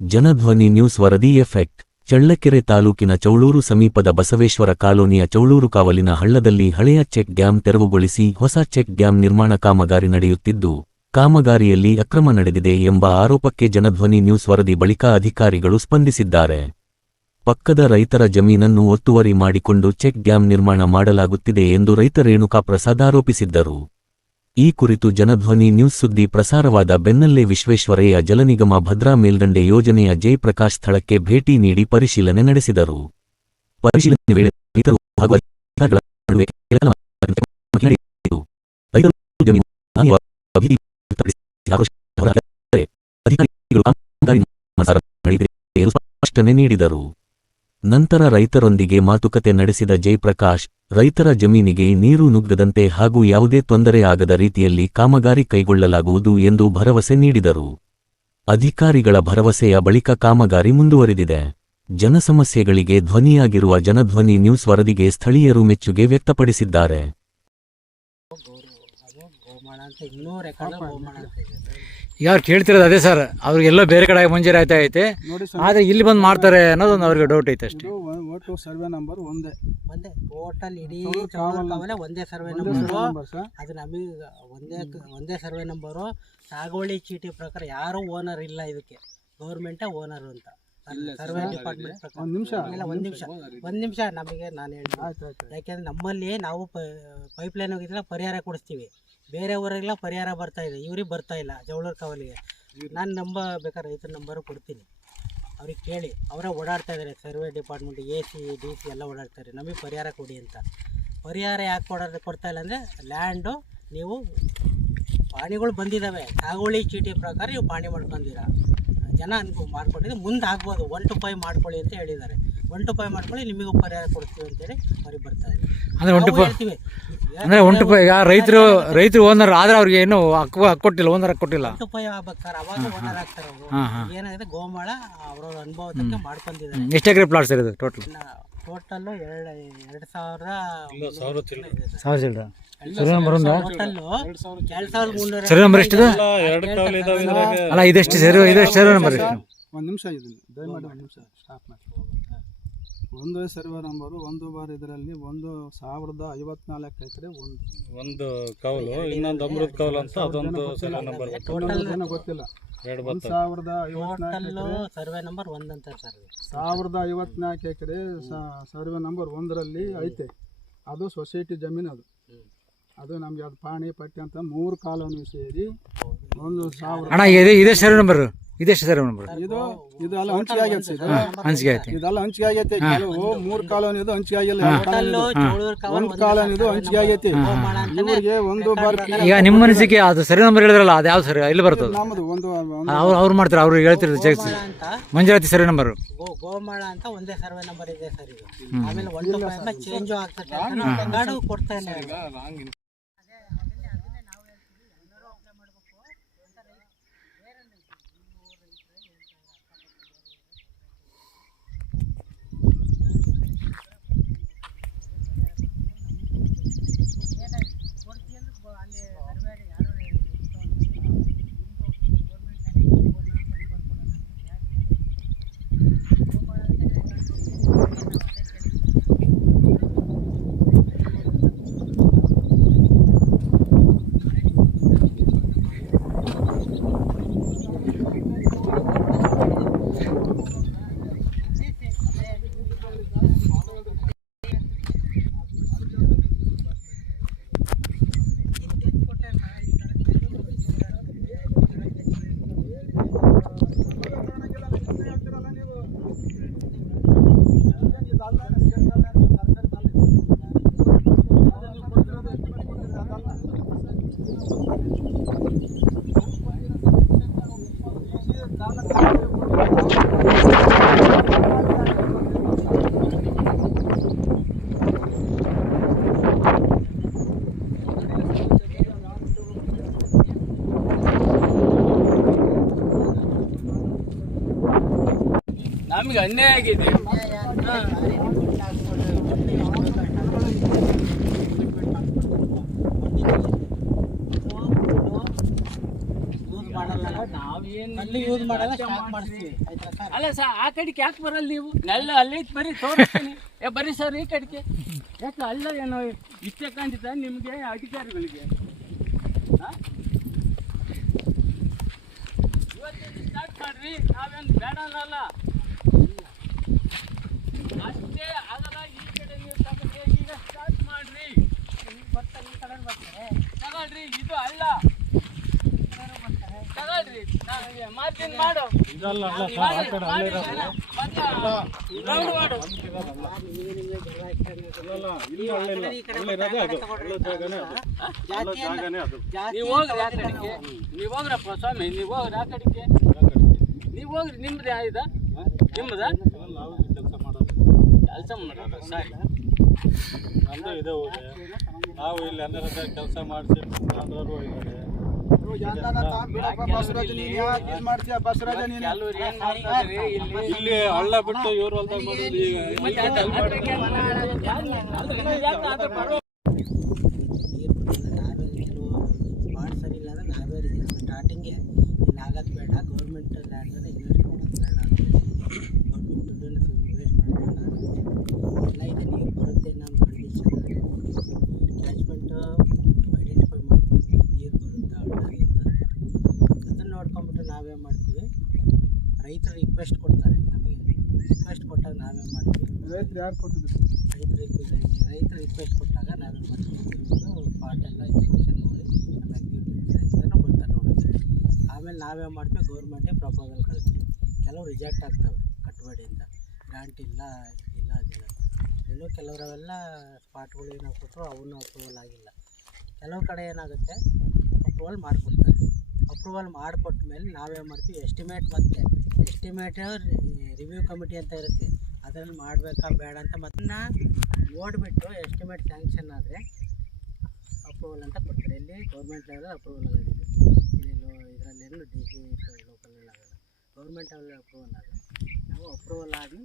Janadhwani news ವರದಿ effect. Challakere ತಾಲೂಕಿನ ಚೌಳೂರು ಸಮೀಪದ ಬಸವೇಶ್ವರ ಕಾಲೋನಿಯ ಚೌಳೂರು ಕಾವಲಿನ ಹಳ್ಳದಲ್ಲಿ ಹಳೆಯ ಚೆಕ್ ಡ್ಯಾಂ ತೆರವುಗೊಳಿಸಿ ಹೊಸ ಚೆಕ್ ಡ್ಯಾಂ ನಿರ್ಮಾಣ ಕಾಮಗಾರಿ ನಡೆಯುತ್ತಿದ್ದು, ಕಾಮಗಾರಿಯಲ್ಲಿ ಅಕ್ರಮ ನಡೆದಿದೆ ಎಂಬ ಆರೋಪಕ್ಕೆ ಜನಧ್ವನಿ ನ್ಯೂಸ್ ವರದಿ ಬಳಿಕ ಅಧಿಕಾರಿಗಳು ಸ್ಪಂದಿಸಿದ್ದಾರೆ. ಪಕ್ಕದ ರೈತರ ಜಮೀನನ್ನು ಒತ್ತುವರಿ ಮಾಡಿಕೊಂಡು ಚೆಕ್ ಡ್ಯಾಂ ನಿರ್ಮಾಣ ಮಾಡಲಾಗುತ್ತಿದೆ ಎಂದು ರೈತ ರೇಣುಕಾ ಪ್ರಸಾದ್ ಆರೋಪಿಸಿದ್ದರು. ಈ ಕುರಿತು ಜನಧ್ವನಿ ನ್ಯೂಸ್ ಸುದ್ದಿ ಪ್ರಸಾರವಾದ ಬೆನ್ನಲ್ಲೇ ವಿಶ್ವೇಶ್ವರಯ್ಯ ಜಲನಿಗಮ ಭದ್ರಾ ಮೇಲ್ದಂಡೆ ಯೋಜನೆಯ ಜಯಪ್ರಕಾಶ್ ಸ್ಥಳಕ್ಕೆ ಭೇಟಿ ನೀಡಿ ಪರಿಶೀಲನೆ ನಡೆಸಿದರು. ಪರಿಶೀಲನೆ ವೇಳೆ ರೈತರು ಹಾಗೂ ಅಧಿಕಾರಿಗಳ ನಡುವೆ ಕೆಲ ನಡೆಯಿತು. ರೈತರು ಜಮೀನು ಹಾನಿಯ ಭೀತಿ ವ್ಯಕ್ತಪಡಿಸಿ ಆಕ್ರೋಶ ಹೊರಹಾಕಿದರೆ ಅಧಿಕಾರಿಗಳು ಕಾಮಗಾರಿ ನಡೆಯಿದೆ ಎಂದು ಸ್ಪಷ್ಟನೆ ನೀಡಿದರು. ನಂತರ ರೈತರೊಂದಿಗೆ ಮಾತುಕತೆ ನಡೆಸಿದ ಜಯಪ್ರಕಾಶ್, ರೈತರ ಜಮೀನಿಗೆ ನೀರು ನುಗ್ಗದಂತೆ ಹಾಗೂ ಯಾವುದೇ ತೊಂದರೆ ಆಗದ ರೀತಿಯಲ್ಲಿ ಕಾಮಗಾರಿ ಕೈಗೊಳ್ಳಲಾಗುವುದು ಎಂದು ಭರವಸೆ ನೀಡಿದರು. ಅಧಿಕಾರಿಗಳ ಭರವಸೆಯ ಬಳಿಕ ಕಾಮಗಾರಿ ಮುಂದುವರಿದಿದೆ. ಜನಸಮಸ್ಯೆಗಳಿಗೆ ಧ್ವನಿಯಾಗಿರುವ ಜನಧ್ವನಿ ನ್ಯೂಸ್ ವರದಿಗೆ ಸ್ಥಳೀಯರು ಮೆಚ್ಚುಗೆ ವ್ಯಕ್ತಪಡಿಸಿದ್ದಾರೆ. ಈಗ ಅವ್ರು ಕೇಳ್ತಿರೋದು ಅದೇ ಸರ್, ಅವ್ರಿಗೆಲ್ಲೋ ಬೇರೆ ಕಡೆ ಮಂಜೂರಾಯ್ತು ಐತೆ, ಆದರೆ ಇಲ್ಲಿ ಬಂದು ಮಾಡ್ತಾರೆ ಅನ್ನೋದೊಂದು ಅವ್ರಿಗೆ ಡೌಟ್ ಐತೆ ಅಷ್ಟೇ. ಒಟ್ಟು ಸರ್ವೆ ನಂಬರ್ ಒಂದೇ ಟೋಟಲ್ ಇಡೀ ಚೌಳೂರು ಒಂದೇ ಸರ್ವೆ ನಂಬರ್. ಅದು ನಮಗೆ ಒಂದೇ ಸರ್ವೆ ನಂಬರು. ಸಾಗುವಳಿ ಚೀಟಿ ಪ್ರಕಾರ ಯಾರು ಓನರ್ ಇಲ್ಲ, ಇದಕ್ಕೆ ಗೌರ್ಮೆಂಟೇ ಓನರ್ ಅಂತ ಸರ್ವೆ ಡಿಪಾರ್ಟ್ಮೆಂಟ್ ಪ್ರಕಾರ. ಒಂದು ನಿಮಿಷ ನಮಗೆ ನಾನು ಹೇಳ್ತೀನಿ. ಯಾಕೆಂದ್ರೆ ನಮ್ಮಲ್ಲಿ ನಾವು ಪೈಪ್ಲೈನ್ ಹೋಗಿದ್ರೆ ಪರಿಹಾರ ಕೊಡಿಸ್ತೀವಿ, ಬೇರೆ ಊರಿಗೆಲ್ಲ ಪರಿಹಾರ ಬರ್ತಾ ಇದೆ, ಇವ್ರಿಗೆ ಬರ್ತಾ ಇಲ್ಲ. ಚೌಳೂರು ಕಾವಲಿಗೆ ನಾನು ಬೇಕಾದ್ರೆ ರೈತರ ನಂಬರು ಕೊಡ್ತೀನಿ, ಅವ್ರಿಗೆ ಕೇಳಿ. ಅವರೇ ಓಡಾಡ್ತಾ ಇದ್ದಾರೆ, ಸರ್ವೆ ಡಿಪಾರ್ಟ್ಮೆಂಟ್ AC DC ಎಲ್ಲ ಓಡಾಡ್ತಾರೆ, ನಮಗೆ ಪರಿಹಾರ ಕೊಡಿ ಅಂತ. ಪರಿಹಾರ ಯಾಕೆ ಕೊಡ್ತಾ ಇಲ್ಲ ಅಂದರೆ, ಲ್ಯಾಂಡು ನೀವು ಪಾಣಿಗಳು ಬಂದಿದ್ದಾವೆ, ಸಾಗುವಳಿ ಚೀಟಿ ಪ್ರಕಾರ ನೀವು ಪಾಣಿ ಮಾಡ್ಕೊಂಡಿರ, ಜನ ಮಾಡ್ಕೊಂಡಿದ್ರೆ ಮುಂದೆ ಆಗ್ಬೋದು. 1 to 5 ಮಾಡ್ಕೊಳ್ಳಿ ಅಂತ ಹೇಳಿದ್ದಾರೆ. 1 to 5 ಮಾಡ್ಕೊಳ್ಳಿ, ನಿಮಗೂ ಪರಿಹಾರ ಕೊಡ್ತೀವಿ ಅಂತೇಳಿ ಅವ್ರಿಗೆ ಬರ್ತಾ ಇದೆ. ಅಂದರೆ 1 to 5 ಈಗ ರೈತರು ಓನರ್ ಆದರೆ ಅವ್ರಿಗೆ ಏನು ಹಕ್ಕು ಕೊಟ್ಟಿಲ್ಲ, ಓನರ್ ಹಕ್ಕು ಕೊಟ್ಟಿಲ್ಲ. 1 to 5 ಆಗ್ಬೇಕಾರೆ ಅವಾಗ ಓನರ್ ಆಗ್ತಾರೆ ಅವರು. ಏನಾಗಿದೆ, ಗೋಮಾಳ ಅವ್ರ ಅನುಭವಕ್ಕೆ ಮಾಡ್ಕೊಂಡಿದ್ದಾರೆ. ಎಷ್ಟು ಎಕರೆ ಪ್ಲಾಟ್ ಸರ್ ಇದು ಟೋಟಲ್? ಟೋಟಲ್ಲು 2,000 ಸರ್ವೆ ನಂಬರ್ ಒಂದು ಸರ್ವೆ ನಂಬರ್ ಎಷ್ಟಿದೆ ಅಲ್ಲ, ಇದೆಷ್ಟು ಸರ್ವೆ ನಂಬರ್ ಎಷ್ಟು? ಒಂದು ನಿಮಿಷ ಇದನ್ನು ದಯಮಾಡಿ ಒಂದು ನಿಮಿಷ ಸ್ಟಾಪ್ ಮಾಡಿ. ಒಂದು ಸರ್ವೆ ನಂಬರು 1 ಬಾರ್ ಇದರಲ್ಲಿ 1,054 ಎಕರೆ ಒಂದು ಕೌಲು, ಇನ್ನೊಂದು ಅಮೃತ ಕೌಲು ಅಂತ ಅದೊಂದು ಸರ್ವೆ ನಂಬರ್ ಗೊತ್ತಿಲ್ಲ. 1,054 ಸರ್ವೆ ನಂಬರ್ 1 ಅಂತ ಸರ್. 1,054 ಎಕರೆ ಸರ್ವೆ ನಂಬರ್ 1ರಲ್ಲಿ ಐತೆ. ಅದು ಸೊಸೈಟಿ ಜಮೀನು. ಅದು ನಮ್ಗೆ ಅದು ಪಾಣಿ ಪಟ್ಟಿ ಅಂತ 3 ಕಾಲೋನಿ ಸೇರಿ 1,000. ಅಣ್ಣ ಇದೇ ಸರ್ವೆ ನಂಬರ್, ಇದೆಷ್ಟು ಸರ್ವೆ ನಂಬರ್? ಇದು ಎಲ್ಲ ಹಂಚಿಕೆ ಆಗೈತೆ. ಹಂಚಿಕೆ ಐತೆ, ಇದೆಲ್ಲ ಹಂಚಿಕೆ ಆಗೈತೆ. ಕೆಲವು 3 ಕಾಲೋನಿ ಇದು ಹಂಚಿಕೆ ಆಗಿಲ್ಲ, 1 ಕಾಲೋನಿ ಇದು ಹಂಚಿಕೆ ಆಗೈತೆ. ಇವರಿಗೆ 1 ಬಾರ್. ಈಗ ನಿಮ್ಮ ಮನಸ್ಸಿಗೆ ಅದು ಸರ್ವೆ ನಂಬರ್ ಹೇಳಿದ್ರಲ್ಲ, ಅದು ಯಾವ ಸರ್ ಇಲ್ಲಿ ಬರ್ತದೆ? ನಮ್ಮದು ಅವ್ರು ಮಾಡ್ತಾರೆ, ಅವ್ರು ಹೇಳ್ತಿರೋದು ಮಂಜುನಾಥಿ ಸರ್ವೆ ನಂಬರ್. ಗೋಮಾಳ ಅಂತ ಒಂದೇ ಸರ್ವೆ ನಂಬರ್ ಇದೆ ಸರ್ ಇದು. ಆಮೇಲೆ 1 to 5 ಚೇಂಜ್ ಆಗ್ತದೆ, ಗಾಡು ಕೊಡ್ತಾ ಇಲ್ಲ. ನಮಗೆ ಅನ್ಯಾಯ ಆಗಿದೆ. ಯೂಸ್ ಮಾಡಲ್ಲ ಅಲ್ಲಿ ಯೂಸ್ ಮಾಡಲ್ಲ ಸ್ಟಾಕ್ ಮಾಡಿಸ್ತೀವಿ ಆಯ್ತಾ ಸರ್. ಅಲ್ಲ ಸರ್ ಆ ಕಡೆಗೆ ಯಾಕೆ ಬರಲ್ಲ ನೀವು ನೆಲ್ಲ ಅಲ್ಲಿ ಬರೀ ತೋರಿಸ್ತೀನಿ ಬರ್ರಿ ಸರ್ ಈ ಕಡೆಗೆ ಯಾಕೆ ಅಲ್ಲ ಏನೋ ಇಷ್ಟೇ ಕಾಣ್ತಿದ್ದ ನಿಮಗೆ ಅಧಿಕಾರಿಗಳಿಗೆ ಇವತ್ತಿಂದ ಸ್ಟಾರ್ಟ್ ಮಾಡ್ರಿ ನಾವೇನು ಬೇಡ ಅನ್ನಲ್ಲ ಅಷ್ಟೇ ಆಗಲ್ಲ ಈ ಕಡೆ ನೀವು ತಗೊಂಡ್ರೆ ಈಗ ಸ್ಟಾರ್ಟ್ ಮಾಡ್ರಿ ತಗೊಳ್ರಿ ಇದು ಅಲ್ಲ ತಗೊಳ್ರಿ ಮಾರ್ಜಿನ್ ಮಾಡು ಇದಲ್ಲ ಅಲ್ಲ ಸರ್ ಆ ಕಡೆ ಅಲ್ಲೇ ಇರೋದು ರೌಂಡ್ ಮಾಡು ಇಲ್ಲಿ ಅಲ್ಲೇ ಈ ಕಡೆ ಅಲ್ಲೇ ಇರೋದೇ ಅದು ಅಲ್ಲೇ ಜಾಗನೇ ಅದು ಜಾತಿ ಜಾಗನೇ ಅದು ನೀವು ಹೋಗ್ರಿ ಆ ಕಡೆಗೆ ನೀವು ಹೋಗ್ರಪ್ಪ ಸ್ವಾಮಿ ನೀವು ಹೋಗ್ರಿ ಆ ಕಡೆಗೆ ನೀವು ಹೋಗ್ರಿ ನಿಮ್ದು ಆಯ್ದ ನಿಮ್ಮದ ನಾವು ಕೆಲಸ ಮಾಡೋದು ಕೆಲಸ ಮಾಡೋದು ಸರಿ ನಮ್ದು ಇದೆ ಊರೇ ನಾವು ಇಲ್ಲಿ ಅನ್ನರದ ಕೆಲಸ ಮಾಡಿಸಿ ಮಾಡೋರು ಇದ್ದಾರೆ ಬಸವರಾಜ ನೀನು ಯಾಕೆ ಇದು ಮಾಡ್ತೀಯ ಬಸವರಾಜ ನೀನು ಕೆಲವ್ರು ಏನ್ ಮಾಡ್ತಾರೆ ಇಲ್ಲಿ ಇಲ್ಲಿ ಹಳ್ಳ ಬಿಟ್ಟು ಇವ್ರ ಹೊಲ್ದಾಗ ಮಾಡೋದು ಈಗ ಮತ್ತೆ ಅದ್ರಾಗೆ ಯಾಕೆ ಅದು ಬರೋ ನೀರು ಬಿಟ್ಟಿಲ್ಲ ನಾವೇ ಕೆಲವು ಸ್ಪಾಟ್ ಸರಿ ಇಲ್ಲ ಅಂದ್ರೆ ನಾವೇ ಸ್ಟಾರ್ಟಿಂಗೆ ಇಲ್ಲಿ ಆಗೋದು ಬೇಡ ಗೌರ್ಮೆಂಟ್ ಲ್ಯಾಂಡಲ್ಲಿ ಇನ್ವೆಸ್ಟ್ ಮಾಡೋದು ಬೇಡ ಗೌರ್ಮೆಂಟ್ ದುಡ್ಡನ್ನು ವೇಸ್ಟ್ ಮಾಡೋದು ಎಲ್ಲ ಇದೆ ನೀರು ಬರುತ್ತೆ ನಮ್ಮ ಕಂಡೀಷನ್ ಕ್ಯಾಚ್ಮೆಂಟ್ ಐಡೆಂಟಿಫೈ ಮಾಡ್ತೀವಿ ನೀರು ಬರುತ್ತಾ ಅದನ್ನು ನೋಡ್ಕೊಂಬಿಟ್ಟು ನಾವೇ ಮಾಡ್ತೀವಿ ರೈತರು ರಿಕ್ವೆಸ್ಟ್ ಕೊಡ್ತಾರೆ ನಮಗೆ ರಿಕ್ವೆಸ್ಟ್ ಕೊಟ್ಟಾಗ ನಾವೇ ಮಾಡ್ತೀವಿ ರೈತರು ಯಾರು ಕೊಟ್ಟಿದ್ರು ರೈತರು ರಿಕ್ವೆಸ್ಟ್ ಕೊಟ್ಟಾಗ ನಾವೇ ಮಾಡ್ತೀವಿ ಪಾಟ್ ಎಲ್ಲ ಇನ್ಸ್ಪೆಕ್ಷನ್ ನೋಡಿ ನಮ್ಮ ಎಕ್ಸಿಕ್ಯೂಟಿವ್ ಬರ್ತಾರೆ ನೋಡೋಕ್ಕೆ ಆಮೇಲೆ ನಾವೇ ಮಾಡ್ತೀವಿ ಗೌರ್ಮೆಂಟಿಗೆ ಪ್ರಪೋಸಲ್ ಕಳಿಸ್ತೀವಿ ಕೆಲವು ರಿಜೆಕ್ಟ್ ಆಗ್ತವೆ ಕಟ್ಟಬೇಡಿ ಅಂತ ಗ್ರಾಂಟ್ ಇಲ್ಲ ಇದಿಲ್ಲ ಅದಿಲ್ಲ ಇನ್ನೂ ಕೆಲವರವೆಲ್ಲ ಸ್ಪಾಟ್ಗಳು ಏನೋ ಕೊಟ್ಟರು ಅವನ್ನೂ ಅಪ್ರೂವಲ್ ಆಗಿಲ್ಲ ಕೆಲವು ಕಡೆ ಏನಾಗುತ್ತೆ ಅಪ್ರೂವಲ್ ಮಾಡಿಕೊಡ್ತಾರೆ ಅಪ್ರೂವಲ್ ಮಾಡಿಕೊಟ್ಟ ಮೇಲೆ ನಾವೇ ಮಾಡ್ತೀವಿ ಎಸ್ಟಿಮೇಟ್ ಮತ್ತೆ ಎಸ್ಟಿಮೇಟ್ ರಿವ್ಯೂ ಕಮಿಟಿ ಅಂತ ಇರುತ್ತೆ ಅದರಲ್ಲಿ ಮಾಡಬೇಕಾ ಬೇಡ ಅಂತ ಮತ್ತೆ ನೋಡಿಬಿಟ್ಟು ಎಸ್ಟಿಮೇಟ್ ಸ್ಯಾಂಕ್ಷನ್ ಆದರೆ ಅಪ್ರೂವಲ್ ಅಂತ ಕೊಡ್ತಾರೆ ಇಲ್ಲಿ ಗೌರ್ಮೆಂಟ್ ಲೆವೆಲ್ ಅಪ್ರೂವಲ್ ಆಗಿದೆ ಇದರಲ್ಲೇನು ಡಿ ಸಿ ಲೋಕಲ್ ಆಗಲ್ಲ ಗೌರ್ಮೆಂಟ್ ಲೆವೆಲ್ ಅಪ್ರೂವಲ್ ಆದರೆ ನಾವು ಅಪ್ರೂವಲ್ ಆಗಿ